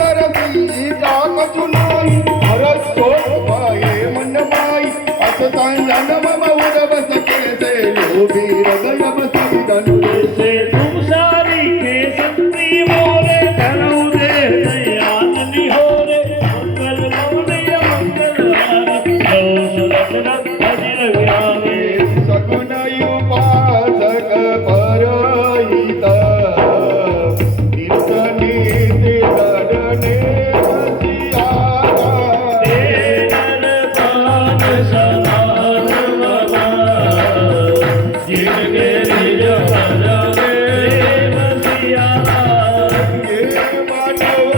दरसी जात चुनाई हरस पाये मन माई असता जन्म मौर बस केसे लोभी हृदय बसी धनु से तुम सारी के संती मोरे धनु दे दयाननी हो रे मंगल गौरी मंगल हारी सुरत भजन विरामे सगुन उपासक परहित कीर्तनी धरणे बसियारा नरपान समान मना जिनके निज भजने बसियारा ये मानव